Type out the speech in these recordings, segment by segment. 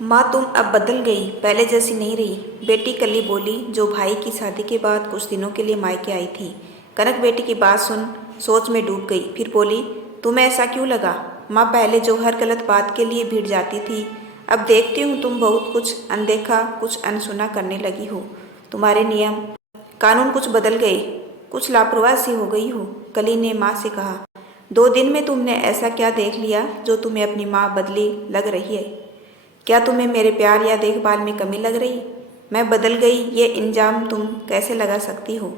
माँ तुम अब बदल गई, पहले जैसी नहीं रही। बेटी कली बोली, जो भाई की शादी के बाद कुछ दिनों के लिए मायके आई थी। कनक बेटी की बात सुन सोच में डूब गई। फिर बोली, तुम्हें ऐसा क्यों लगा? माँ पहले जो हर गलत बात के लिए भीड़ जाती थी, अब देखती हूँ तुम बहुत कुछ अनदेखा कुछ अनसुना करने लगी हो। तुम्हारे नियम कानून कुछ बदल गए, कुछ लापरवाह सी हो गई हो। कली ने माँ से कहा, 2 दिन में तुमने ऐसा क्या देख लिया जो तुम्हें अपनी माँ बदली लग रही है? क्या तुम्हें मेरे प्यार या देखभाल में कमी लग रही? मैं बदल गई ये इल्जाम तुम कैसे लगा सकती हो?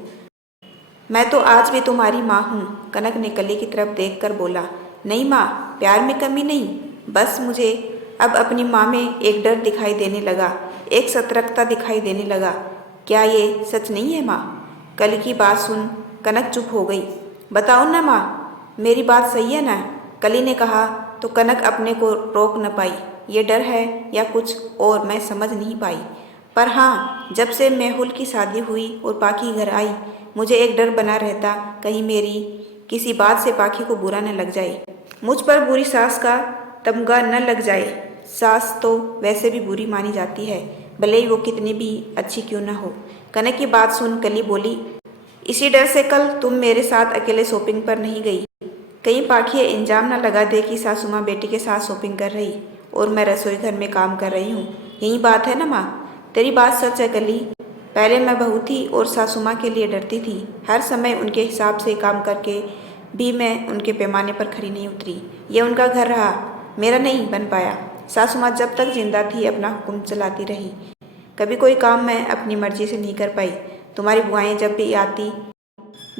मैं तो आज भी तुम्हारी माँ हूँ। कनक ने कली की तरफ देखकर बोला, नहीं माँ, प्यार में कमी नहीं, बस मुझे अब अपनी माँ में एक डर दिखाई देने लगा, एक सतर्कता दिखाई देने लगा। क्या ये सच नहीं है माँ? कली की बात सुन कनक चुप हो गई। बताओ ना माँ, मेरी बात सही है ना? कली ने कहा तो कनक अपने को रोक न पाई। ये डर है या कुछ और मैं समझ नहीं पाई। पर हाँ, जब से मेहुल की शादी हुई और पाखी घर आई, मुझे एक डर बना रहता, कहीं मेरी किसी बात से पाखी को बुरा न लग जाए, मुझ पर बुरी सास का तमगा न लग जाए। सास तो वैसे भी बुरी मानी जाती है, भले ही वो कितनी भी अच्छी क्यों न हो। कनक की बात सुन कली बोली, इसी डर से कल तुम मेरे साथ अकेले शॉपिंग पर नहीं गई? कहीं पाखी ये इल्जाम न लगा दे कि सासू माँ बेटी के साथ शॉपिंग कर रही और मैं रसोई घर में काम कर रही हूँ। यही बात है ना माँ? तेरी बात सच है कली। पहले मैं बहू थी और सासू माँ के लिए डरती थी। हर समय उनके हिसाब से काम करके भी मैं उनके पैमाने पर खरी नहीं उतरी। ये उनका घर रहा, मेरा नहीं बन पाया। सासू माँ जब तक जिंदा थी अपना हुक्म चलाती रही, कभी कोई काम मैं अपनी मर्जी से नहीं कर पाई। तुम्हारी बुआएं जब भी आती,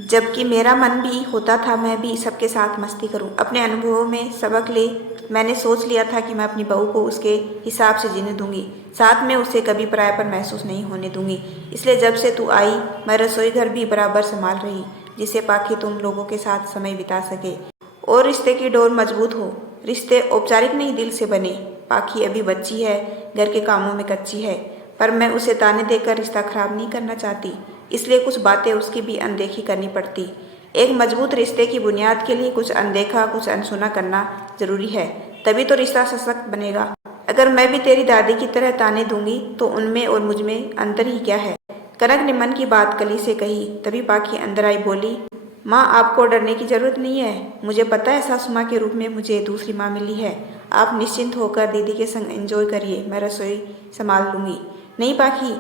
जबकि मेरा मन भी होता था मैं भी सबके साथ मस्ती करूं, अपने अनुभवों में सबक ले। मैंने सोच लिया था कि मैं अपनी बहू को उसके हिसाब से जीने दूंगी, साथ में उसे कभी परायापन महसूस नहीं होने दूंगी। इसलिए जब से तू आई, मैं रसोई घर भी बराबर संभाल रही, जिससे पाकि तुम लोगों के साथ समय बिता सके और रिश्ते की डोर मजबूत हो। रिश्ते औपचारिक नहीं, दिल से बने। पाखी अभी बच्ची है, घर के कामों में कच्ची है, पर मैं उसे ताने देकर रिश्ता खराब नहीं करना चाहती, इसलिए कुछ बातें उसकी भी अनदेखी करनी पड़ती। एक मजबूत रिश्ते की बुनियाद के लिए कुछ अनदेखा कुछ अनसुना करना जरूरी है, तभी तो रिश्ता सशक्त बनेगा। अगर मैं भी तेरी दादी की तरह ताने दूंगी तो उनमें और मुझ में अंतर ही क्या है? कनक ने मन की बात कली से कही। तभी पाखी अंदर आई, बोली, माँ आपको डरने की जरूरत नहीं है। मुझे पता है सासू माँ के रूप में मुझे दूसरी माँ मिली है। आप निश्चिंत होकर दीदी के संग एंजॉय करिए, मैं रसोई संभाल लूंगी। नहीं पाखी,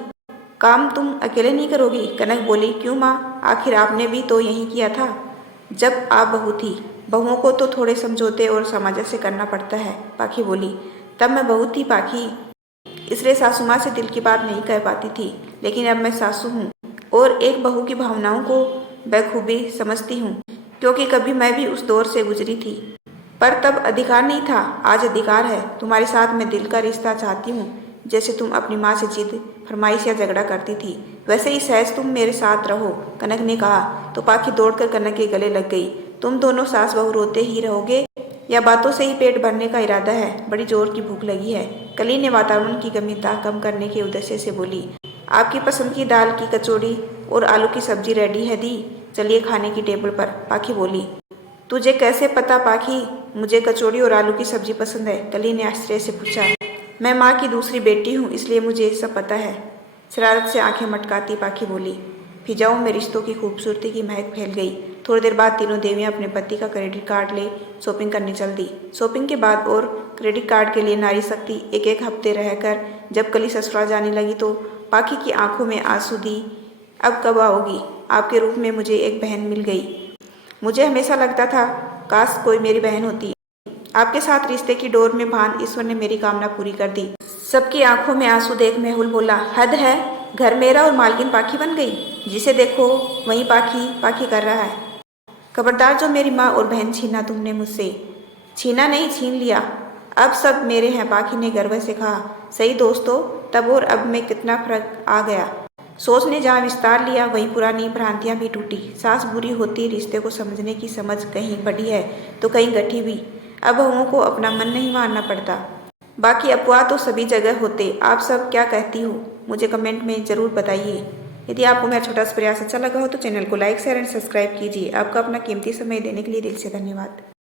काम तुम अकेले नहीं करोगी? कनक बोली, क्यों माँ, आखिर आपने भी तो यही किया था जब आप बहू थी। बहुओं को तो थोड़े समझौते और सामंजस्य करना पड़ता है। पाखी बोली, तब मैं बहू थी पाखी, इसलिए सासू माँ से दिल की बात नहीं कह पाती थी, लेकिन अब मैं सासू हूँ और एक बहू की भावनाओं को बखूबी समझती हूँ, क्योंकि कभी मैं भी उस दौर से गुजरी थी। पर तब अधिकार नहीं था, आज अधिकार है। तुम्हारे साथ मैं दिल का रिश्ता चाहती हूँ। जैसे तुम अपनी माँ से जिद फरमाइश या झगड़ा करती थी, वैसे ही सहज तुम मेरे साथ रहो। कनक ने कहा तो पाखी दौड़कर कनक के गले लग गई। तुम दोनों सास बहू रोते ही रहोगे या बातों से ही पेट भरने का इरादा है? बड़ी जोर की भूख लगी है। कली ने वातावरण की गंभीरता कम करने के उद्देश्य से बोली, आपकी पसंद की दाल की कचौड़ी और आलू की सब्जी रेडी है दी, चलिए खाने की टेबल पर। पाखी बोली, तुझे कैसे पता पाखी मुझे कचौड़ी और आलू की सब्जी पसंद है? कली ने आश्चर्य से पूछा। मैं माँ की दूसरी बेटी हूँ, इसलिए मुझे सब पता है। शरारत से आंखें मटकाती पाखी बोली। फिजाओं में रिश्तों की खूबसूरती की महक फैल गई। थोड़ी देर बाद तीनों देवियाँ अपने पति का क्रेडिट कार्ड ले शॉपिंग करने चल दी। शॉपिंग के बाद और क्रेडिट कार्ड के लिए नारी शक्ति एक एक हफ्ते रहकर जब कली ससुराल जाने लगी तो पाखी की आंखों में आंसू दी। अब कब आओगी? आपके रूप में मुझे एक बहन मिल गई। मुझे हमेशा लगता था काश कोई मेरी बहन होती। आपके साथ रिश्ते की डोर में बांध ईश्वर ने मेरी कामना पूरी कर दी। सबकी आंखों में आंसू देख मेहुल बोला, हद है, घर मेरा और मालकिन पाखी बन गई। जिसे देखो वहीं पाखी पाखी कर रहा है। खबरदार, जो मेरी माँ और बहन छीना तुमने मुझसे। छीना नहीं, छीन लिया। अब सब मेरे हैं, पाखी ने गर्व से कहा। सही दोस्तों, तब और अब में कितना फर्क आ गया। सोच ने जहाँ विस्तार लिया वहीं पुरानी भ्रांतियां भी टूटी। सास बुरी होती, रिश्ते को समझने की समझ कहीं बढ़ी है तो कहीं घटी भी। अब बहुओं को अपना मन नहीं मानना पड़ता। बाकी अपवाद तो सभी जगह होते। आप सब क्या कहती हो मुझे कमेंट में ज़रूर बताइए। यदि आपको मेरा छोटा सा प्रयास अच्छा लगा हो तो चैनल को लाइक शेयर एंड सब्सक्राइब कीजिए। आपका अपना कीमती समय देने के लिए दिल से धन्यवाद।